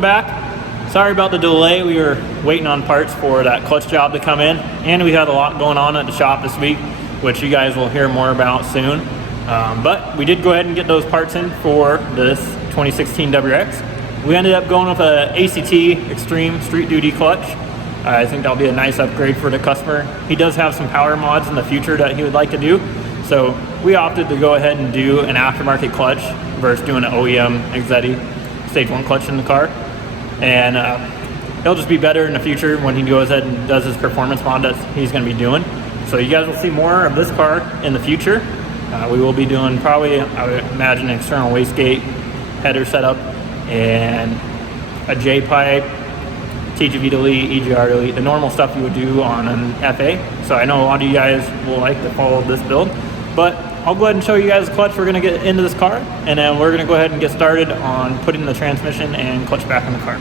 welcome back. Sorry about the delay. We were waiting on parts for that clutch job to come in, and we had a lot going on at the shop this week, which you guys will hear more about soon. But we did go ahead and get those parts in for this 2016 WRX. We ended up going with a ACT Extreme Street Duty clutch. I think that'll be a nice upgrade for the customer. He does have some power mods in the future that he would like to do, so we opted to go ahead and do an aftermarket clutch versus doing an OEM Exetti Stage 1 clutch in the car. And it'll just be better in the future when he goes ahead and does his performance mod that he's going to be doing. So you guys will see more of this car in the future. We will be doing probably, I would imagine, an external wastegate header setup and a J-pipe, TGV delete, EGR delete, the normal stuff you would do on an FA. So I know a lot of you guys will like to follow this build, but I'll go ahead and show you guys the clutch. We're going to get into this car, and then we're going to go ahead and get started on putting the transmission and clutch back in the car.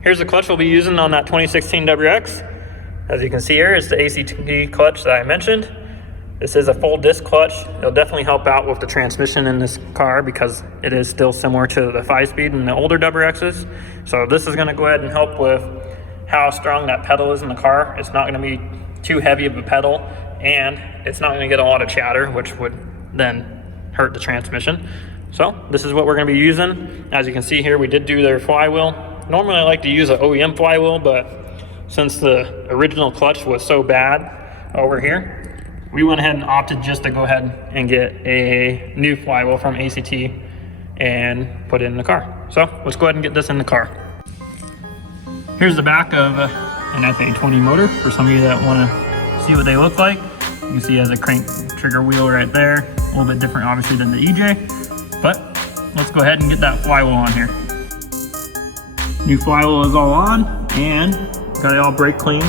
Here's the clutch we'll be using on that 2016 WRX. As you can see here, it's the ACT clutch that I mentioned. This is a full disc clutch. It'll definitely help out with the transmission in this car because it is still similar to the 5-speed in the older WRXs. So this is going to go ahead and help with how strong that pedal is in the car. It's not going to be too heavy of a pedal, and it's not going to get a lot of chatter, which would then hurt the transmission. So this is what we're going to be using. As you can see here, we did do their flywheel. Normally I like to use an OEM flywheel, but since the original clutch was so bad over here, we went ahead and opted just to go ahead and get a new flywheel from ACT and put it in the car. So let's go ahead and get this in the car. Here's the back of an FA20 motor for some of you that want to see what they look like. You can see it has a crank trigger wheel right there. A little bit different obviously than the EJ, but let's go ahead and get that flywheel on here. New flywheel is all on and got it all brake clean.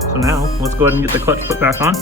So now let's go ahead and get the clutch put back on.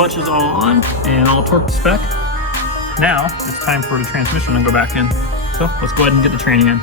Clutch is all on and all torque to spec. Now it's time for the transmission to go back in. So let's go ahead and get the tranny in.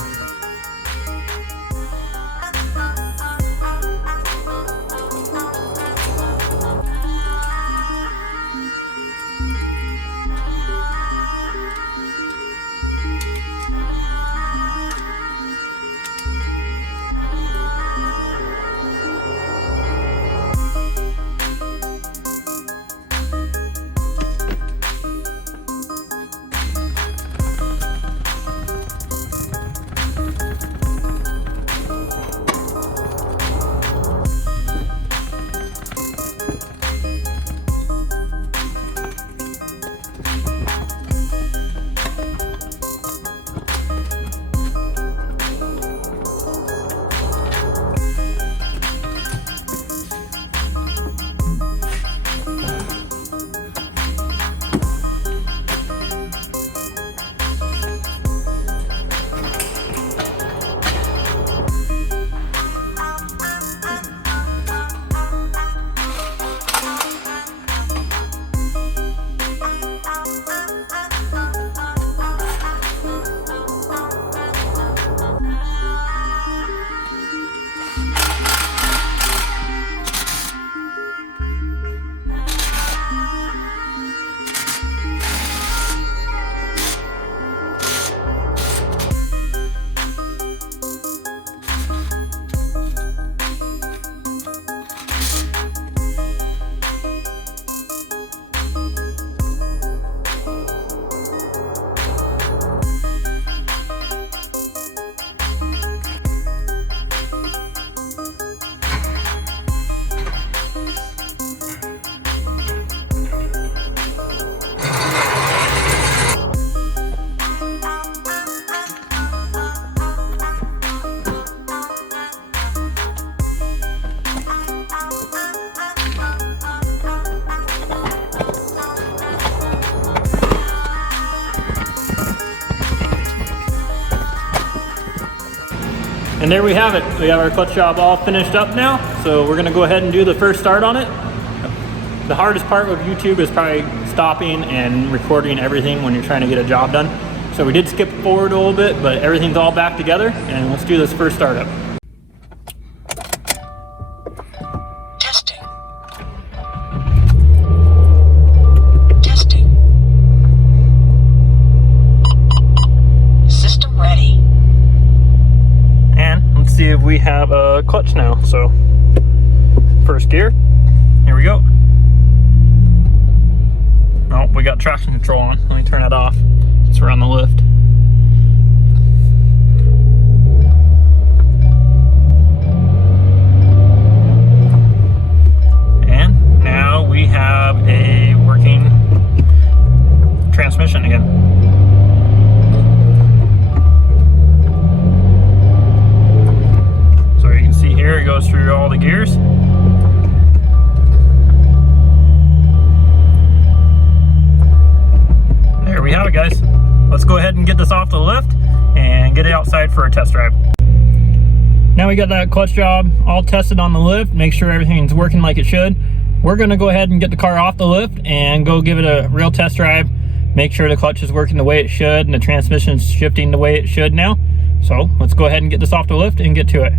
And there we have it. We have our clutch job all finished up now. So we're gonna go ahead and do the first start on it. The hardest part with YouTube is probably stopping and recording everything when you're trying to get a job done. So we did skip forward a little bit, but everything's all back together, and let's do this first startup. Testing. Testing. System ready. And let's see if we have a clutch now. So first gear, here we go. Oh, we got traction control on. Let me turn it off since we're on the lift. And now we have a working transmission again. So you can see here it goes through all the gears. There we have it, guys. Let's go ahead and get this off the lift and get it outside for a test drive. Now we got that clutch job all tested on the lift, make sure everything's working like it should. We're gonna go ahead and get the car off the lift and go give it a real test drive, make sure the clutch is working the way it should and the transmission's shifting the way it should now. So let's go ahead and get this off the lift and get to it.